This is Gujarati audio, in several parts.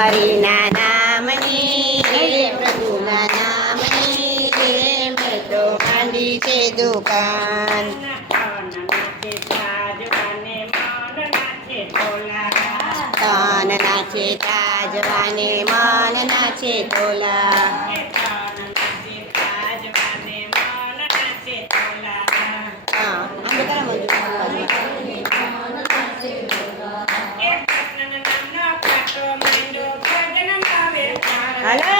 હરિના નામની રે પ્રભુના નામની રે મેં તો માંડી છે દુકાન. તન નાચે તાજવાને મન નાચે તોલા. હલો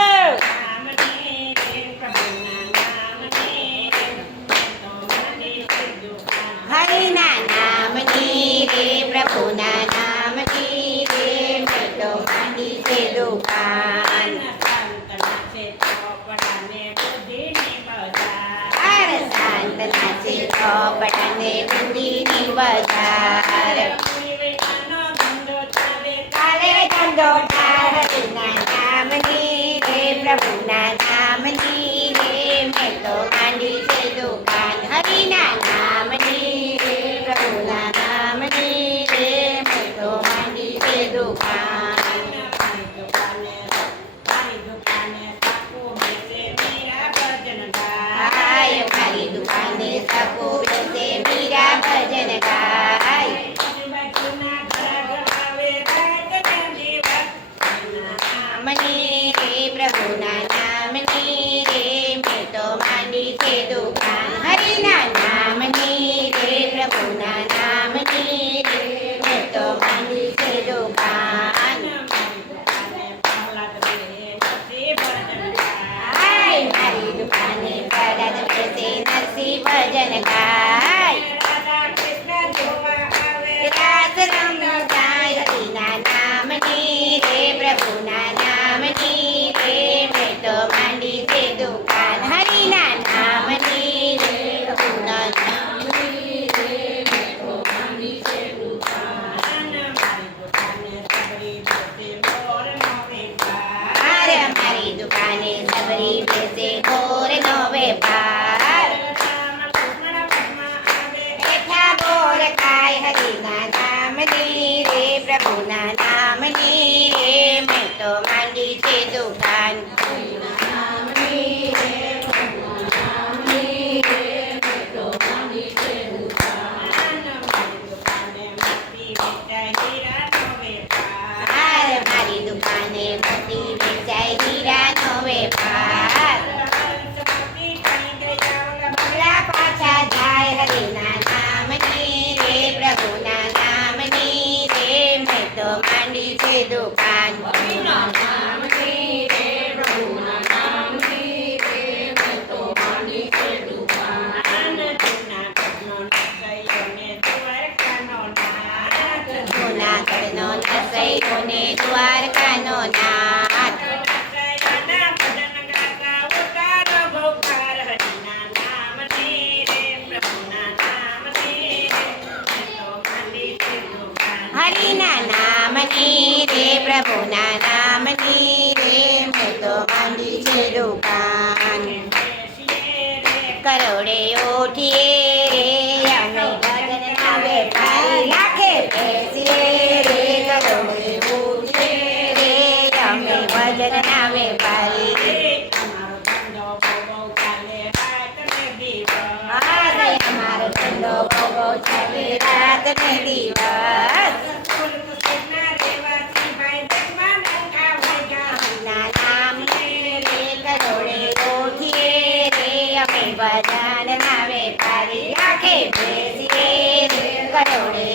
હરિના નામની રે પ્રભુના નામની રે મેં તો માંડી છે દુકાન. અરે શાંત નાચે ચોપડાને બુદ્ધિની બજાર. કાલે ધંધો હરિના નામની રે પ્રભુના નામની રે મેં તો માંડી છે દુકાન. હરિના નામની રે પ્રભુના નામની રે મેં તો માંડી છે દુકાન. હાય મારી દુકાને સપુ બેસે મીરા ભજન ગાય. નામની રે પ્રભુના નામની રે મેં તો માંડી છે દુકાન. હરિના નામની રે પ્રભુના નામની રે મેં તો માંડી છે દુકાન. હાય મારી દુકાને પ્રહલાદ બેસે નરસિંહ ભજન ગાય. રાસ રમતા હરિના નામની રે પ્રભુના નામની રે મેં તો માંડી છે દુકાન. હરિના નામની રે પ્રભુના નામની રે મેં તો માંડી છે દુકાન. અરે મારી દુકાને સબરી બેસે ઘોરનો વેપાર. બેઠા બોર ખાય હરિના નામની રે પ્રભુના નામની રે મેં તો માંડી છે દુકાન. અરે મારી દુકાને મોતી વેચાય હીરાનો વેપાર. બગલા પાછા જાય હરિના નામની રે પ્રભુના નામની રે મેં તો માંડી છે દુકાન. નામની રે પ્રભુના નામની રે મેં તો માંડી છે દુકાન. જૂનાગઢનો નસૈયો ને દ્વારકાનો નાથ. હરિના નામની રે પ્રભુના નામની રે મેં તો માંડી છે દુકાન. કરોડે ઉઠીએ રે અમે ભજનના વેપારી. લાખે બેસીએ રે કરોડે ઉઠીએ રે અમે ભજનના વેપારી. અરે અમારો ધંધો બહુ ચાલે રાત ને દિવસ. હરિના નામની રે કરોડે ઉઠીએ રે અમે ભજનના વેપારી. લાખે બેસીએ રે કરોડે